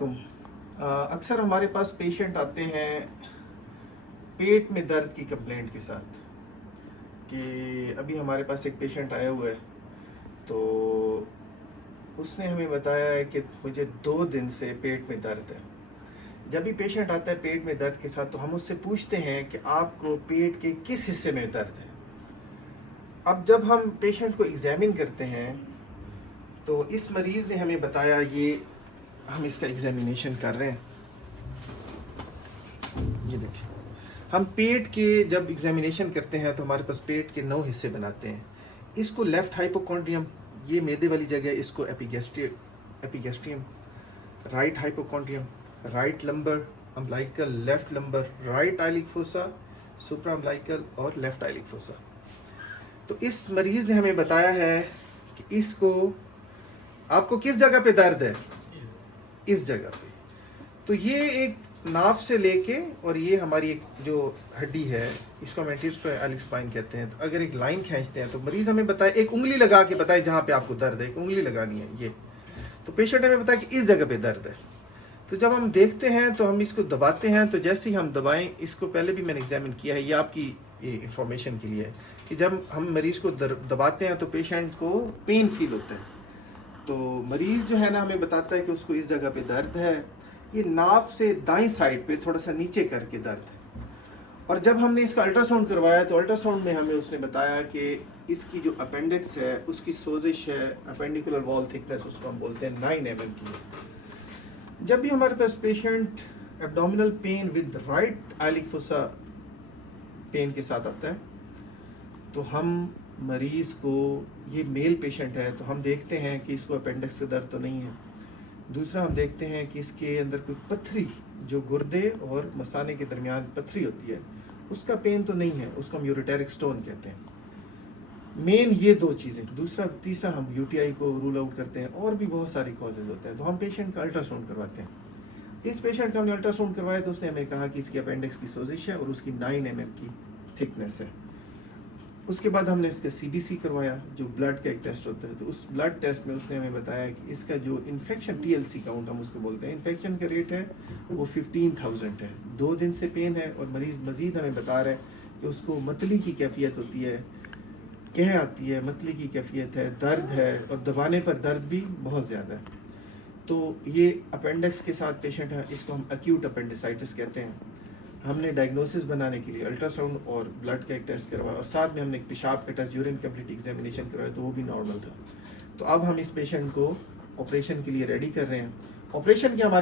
वालेकुम। अक्सर हमारे पास पेशेंट आते हैं पेट में दर्द की कंप्लेंट के साथ कि अभी हमारे पास एक पेशेंट आया हुआ है, तो उसने हमें बताया है कि मुझे 2 दिन से पेट में दर्द है। जब भी पेशेंट आता है पेट में दर्द के साथ तो हम उससे पूछते हैं कि आपको पेट के किस हिस्से में दर्द है। अब जब हम पेशेंट को एग्जामिन करते हैं तो इस मरीज़ ने हमें बताया, ये हम इसका एग्जामिनेशन कर रहे हैं, ये देखिए। हम पेट के जब एग्जामिनेशन करते हैं तो हमारे पास पेट के 9 हिस्से बनाते हैं। इसको लेफ्ट हाइपोकॉन्ड्रियम, ये मैदे वाली जगह, इसको epigastrium, right hypochondrium, right lumbar umbilical, left lumbar, right iliac fossa, supra umbilical और लेफ्ट आइलिक फोसा। तो इस मरीज़ ने हमें बताया है कि इसको, आपको किस जगह पे दर्द है? इस जगह पे। तो ये एक नाफ से लेके, और ये हमारी एक जो हड्डी है इसको हम एंटीरियर आइलिक स्पाइन कहते हैं। तो अगर एक लाइन खींचते हैं तो मरीज हमें बताए, एक उंगली लगा के बताए जहाँ पे आपको दर्द है, एक उंगली लगानी है ये। तो पेशेंट हमें बताया कि इस जगह पे दर्द है। तो जब हम देखते हैं तो हम इसको दबाते हैं, तो जैसे ही हम दबाएं, इसको पहले भी मैंने एग्जामिन किया है, ये आपकी इंफॉर्मेशन के लिए है कि जब हम मरीज को दबाते हैं तो पेशेंट को पेन फील होता है। तो मरीज़ जो है ना हमें बताता है कि उसको इस जगह पे दर्द है, ये नाफ से दाईं साइड पे थोड़ा सा नीचे करके दर्द है। और जब हमने इसका अल्ट्रासाउंड करवाया तो अल्ट्रासाउंड में हमें उसने बताया कि इसकी जो अपेंडिक्स है उसकी सोजिश है, अपेंडिकुलर वॉल थिकनेस उसको हम बोलते हैं 9 mm की है। जब भी हमारे पास patient abdominal pain with right iliac fossa pain के साथ आता है तो हम मरीज़ को, ये मेल पेशेंट है तो हम देखते हैं कि इसको अपेंडिक्स से दर्द तो नहीं है। दूसरा हम देखते हैं कि इसके अंदर कोई पथरी, जो गुर्दे और मसाने के दरमियान पथरी होती है, उसका पेन तो नहीं है, उसको हम यूरिटेरिक स्टोन कहते हैं। मेन ये 2 चीज़ें। तीसरा हम यूटीआई को रूल आउट करते हैं, और भी बहुत सारी कॉजेज़ होते हैं। तो हम पेशेंट का अल्ट्रासाउंड करवाते हैं। इस पेशेंट का हमने अल्ट्रासाउंड करवाया तो उसने हमें कहा कि इसकी अपेंडिक्स की सोजिश है और उसकी 9 mm की थिकनेस है। उसके बाद हमने इसका सीबीसी करवाया, जो ब्लड का एक टेस्ट होता है। तो उस ब्लड टेस्ट में उसने हमें बताया कि इसका जो इन्फेक्शन, टीएलसी काउंट हम उसको बोलते हैं, इन्फेक्शन का रेट है वो 15,000 है। 2 दिन से पेन है और मरीज़ मज़ीद हमें बता रहे हैं कि उसको मतली की कैफियत होती है, कह आती है, मतली की कैफियत है, दर्द है और दबाने पर दर्द भी बहुत ज़्यादा है। तो ये अपेंडिक्स के साथ पेशेंट है, इसको हम एक्यूट अपेंडिसाइटिस कहते हैं। हमने डायग्नोसिस बनाने के लिए अल्ट्रासाउंड और ब्लड का एक टेस्ट करवाया, और साथ में हमने एक पेशाब का टेस्ट, यूरिन कंप्लीट एग्जामिनेशन करवाया, तो वो भी नॉर्मल था। तो अब हम इस पेशेंट को ऑपरेशन के लिए रेडी कर रहे हैं। ऑपरेशन के हमारे